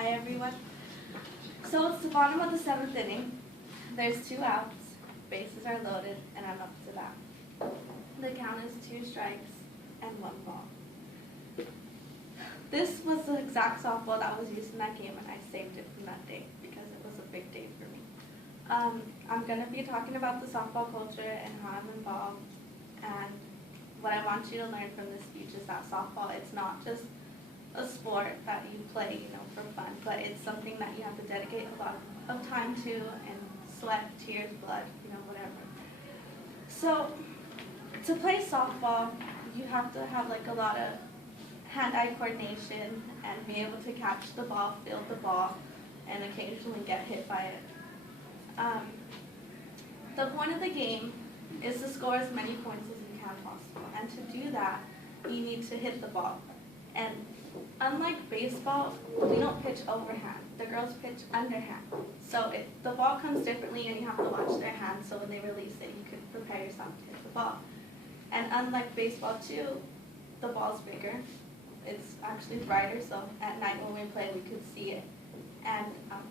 Hi everyone. So it's the bottom of the 7th inning. There's 2 outs, bases are loaded, and I'm up to bat. The count is 2 strikes and 1 ball. This was the exact softball that was used in that game, and I saved it from that day because it was a big day for me. I'm going to be talking about the softball culture and how I'm involved, and what I want you to learn from this speech is that softball, it's not just a sport that you play, for fun, but it's something that you have to dedicate a lot of time to, and sweat, tears, blood, whatever. So, to play softball, you have to have a lot of hand-eye coordination and be able to catch the ball, field the ball, and occasionally get hit by it. The point of the game is to score as many points as you can possible, and to do that, you need to hit the ball. And unlike baseball, we don't pitch overhand. The girls pitch underhand. So the ball comes differently, and you have to watch their hands, so when they release it, you can prepare yourself to hit the ball. And unlike baseball too, the ball's bigger. It's actually brighter, so at night when we play, we could see it. And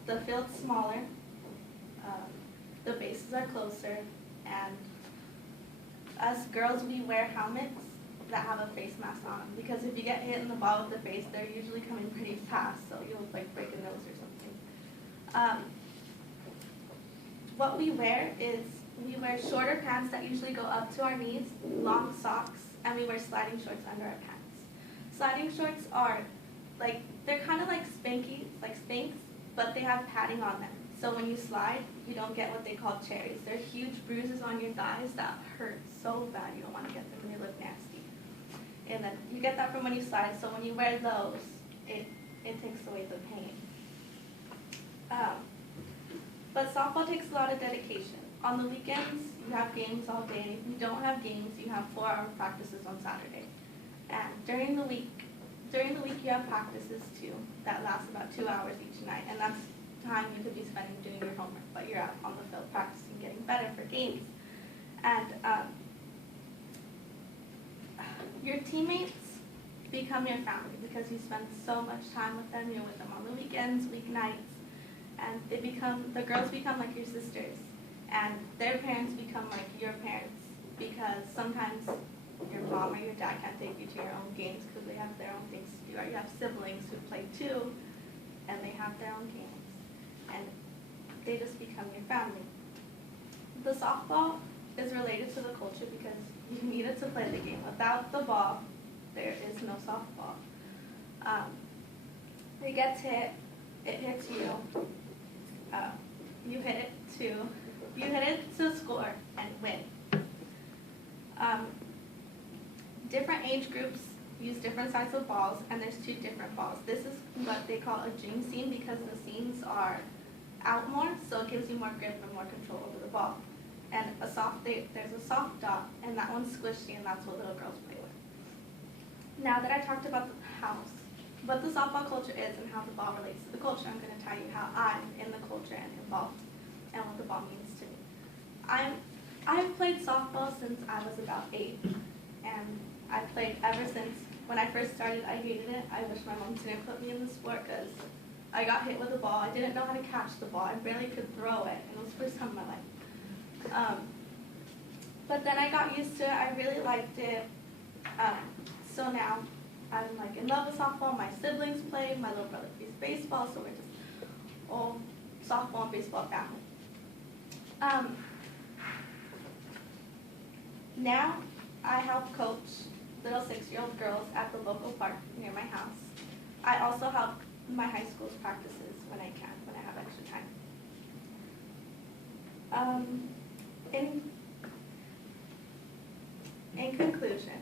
the field's smaller, the bases are closer, and us girls, we wear helmets that have a face mask on them, because if you get hit in the ball with the face, they're usually coming pretty fast, so you'll break a nose or something. What we wear is, we wear shorter pants that usually go up to our knees, long socks, and we wear sliding shorts under our pants. Sliding shorts are, they're kind of like Spanx, but they have padding on them. So when you slide, you don't get what they call cherries. They're huge bruises on your thighs that hurt so bad, you don't want to get them, and they look nasty. And then you get that from when you slide, so when you wear those, it takes away the pain. But softball takes a lot of dedication. On the weekends, you have games all day. If you don't have games, you have 4-hour practices on Saturday. And during the week you have practices too that last about 2 hours each night, and that's time you could be spending doing your homework, but you're out on the field practicing, getting better for games. And your teammates become your family because you spend so much time with them. You're with them on the weekends, weeknights, and the girls become like your sisters, and their parents become like your parents, because sometimes your mom or your dad can't take you to your own games because they have their own things to do, or you have siblings who play too, and they have their own games, and they just become your family. The softball is related to the culture because you need it to play the game. Without the ball, there is no softball. It gets hit, it hits you, you hit it to score and win. Different age groups use different sizes of balls, and there's 2 different balls. This is what they call a dream seam because the seams are out more, so it gives you more grip and more control over the ball. And there's a soft dot, and that one's squishy, and that's what little girls play with. Now that I talked about what the softball culture is and how the ball relates to the culture, I'm going to tell you how I'm in the culture and involved, and what the ball means to me. I've played softball since I was about 8, and I've played ever since. When I first started, I hated it. I wish my mom didn't put me in the sport because I got hit with a ball. I didn't know how to catch the ball. I barely could throw it, and it was the first time in my life. But then I got used to it. I really liked it. So now I'm in love with softball. My siblings play. My little brother plays baseball, so we're just all softball and baseball family. Now I help coach little 6-year-old girls at the local park near my house. I also help my high school's practices when I can, when I have extra time. In conclusion,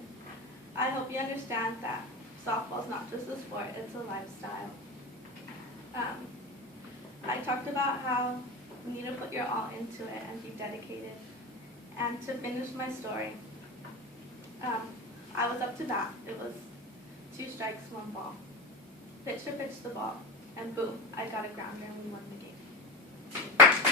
I hope you understand that softball is not just a sport, it's a lifestyle. I talked about how you need to put your all into it and be dedicated. And to finish my story, I was up to bat. It was 2 strikes, 1 ball. Pitcher pitched the ball, and boom, I got a grounder and we won the game.